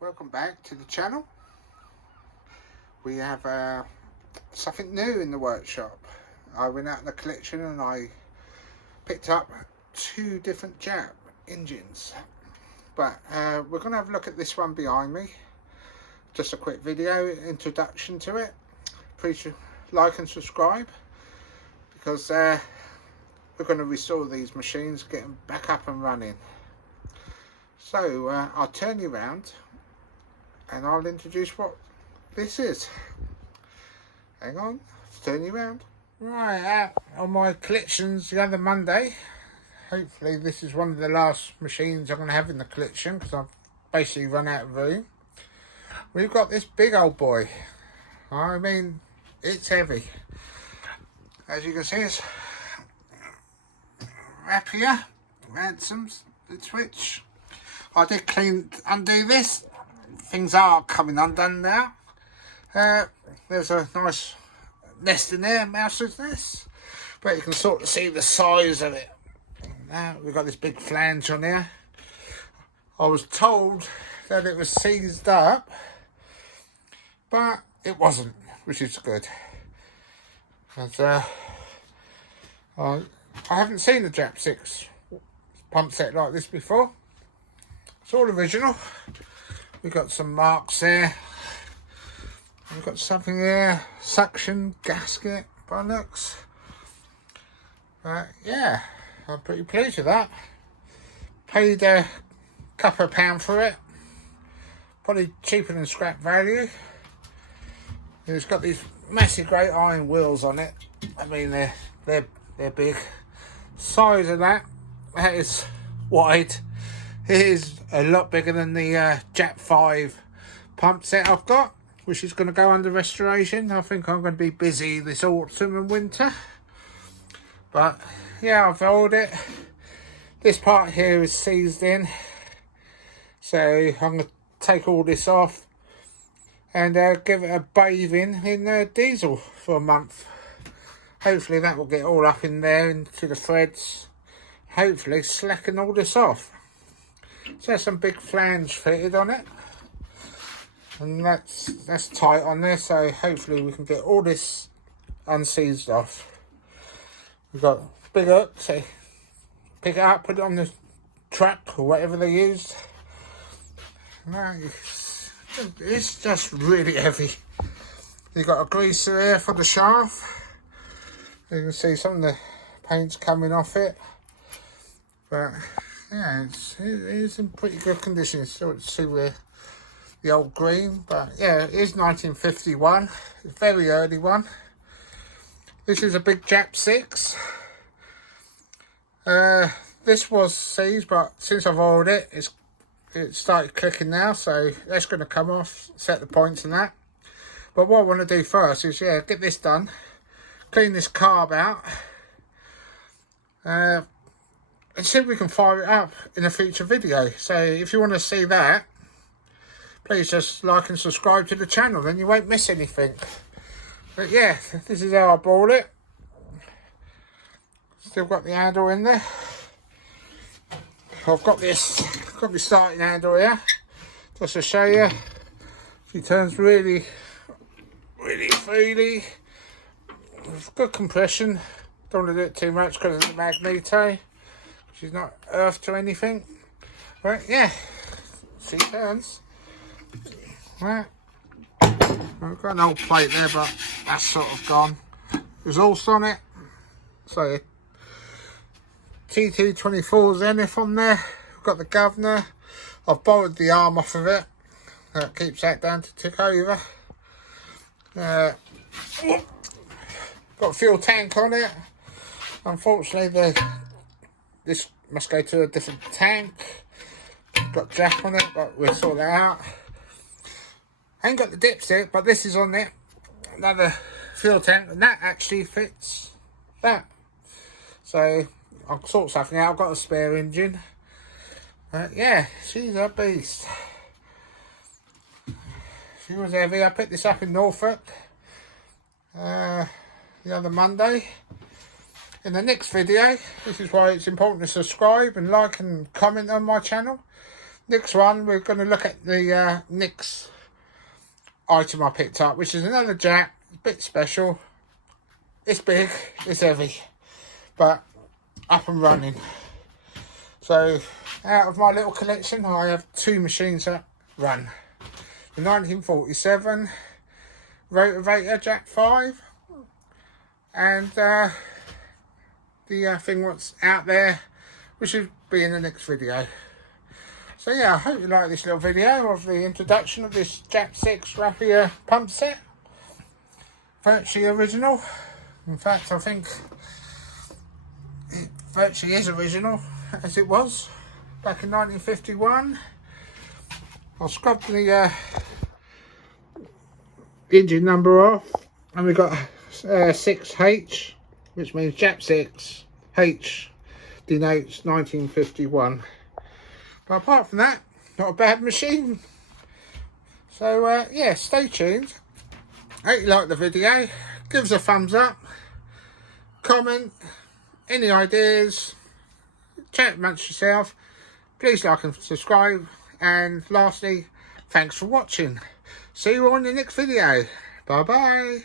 Welcome back to the channel. We have something new in the workshop. I went out in the collection and I picked up 2 different JAP engines, but we're going to have a look at this one behind me. Just a quick video introduction to it. Please like and subscribe, because we're going to restore these machines, get them back up and running. So I'll turn you around and I'll introduce what this is. Hang on, turn you around. Right, on my collections the other Monday. Hopefully this is one of the last machines I'm going to have in the collection, because I've basically run out of room. We've got this big old boy. I mean, it's heavy. As you can see, it's Rapier, Ransomes, the switch. I did undo this. Things are coming undone now. There's a nice nest in there, mouse's nest, but you can sort of see the size of it. Now we've got this big flange on here. I was told that it was seized up, but it wasn't, which is good. And, I haven't seen a JAP 6 pump set like this before. It's all original. We've got some marks there. We've got something there, suction gasket by looks. Yeah, I'm pretty pleased with that. Paid a couple of £1 for it. Probably cheaper than scrap value. It's got these massive great iron wheels on it. I mean, they're big. Size of that is wide. It is a lot bigger than the JAP 5 pump set I've got, which is going to go under restoration. I think I'm going to be busy this autumn and winter. But yeah, I've ordered it. This part here is seized in, so I'm going to take all this off and give it a bathing in diesel for a month. Hopefully that will get all up in there into the threads. Hopefully slacken all this off. So there's some big flange fitted on it, and that's tight on there, so hopefully we can get all this unseized off. We've got big hook, so pick it up, put it on the truck or whatever they used. No, it's just really heavy. You've got a greaser there for the shaft. You can see some of the paint's coming off it, but yeah, it is in pretty good condition. So it's to the old green, but yeah, it is 1951. It's a very early one. This is a big JAP 6. This was seized, but since I've ordered it, it started clicking now, so that's going to come off, set the points and that. But what I want to do first is, yeah, get this done, clean this carb out, and see if we can fire it up in a future video. So if you want to see that, please just like and subscribe to the channel, then you won't miss anything. But yeah, this is how I bought it. Still got the handle in there. I've got my starting handle here, just to show you. She turns really freely. With good compression. Don't want to do it too much because of the magneto. She's not earthed to anything. But yeah, she turns. Right. I've got an old plate there, but that's sort of gone. There's also on it. So T224 Zenith on there. We've got the governor. I've borrowed the arm off of it. That keeps that down to tick over. Got a fuel tank on it. Unfortunately, this must go to a different tank. Got JAP on it, but we'll sort that out. I ain't got the dipstick, but this is on it. Another fuel tank, and that actually fits that. So I'll sort something out. I've got a spare engine. Yeah, she's a beast. She was heavy. I picked this up in Norfolk the other Monday. In the next video, this is why it's important to subscribe and like and comment on my channel. Next one, we're going to look at the next item I picked up, which is another JAP. It's a bit special. It's big, it's heavy, but up and running. So out of my little collection, I have two machines that run. The 1947 Rotavator JAP 5 and the thing what's out there, which should be in the next video. So yeah, I hope you like this little video of the introduction of this JAP 6 Ransomes Pump Set. Virtually original. In fact, I think it virtually is original, as it was back in 1951. I'll scrub the engine number off, and we've got 6H, which means JAP 6. H denotes 1951. But apart from that, not a bad machine. So yeah, stay tuned. Hope you like the video. Give us a thumbs up, comment, any ideas, chat amongst yourself. Please like and subscribe, and lastly, thanks for watching. See you on the next video. Bye bye.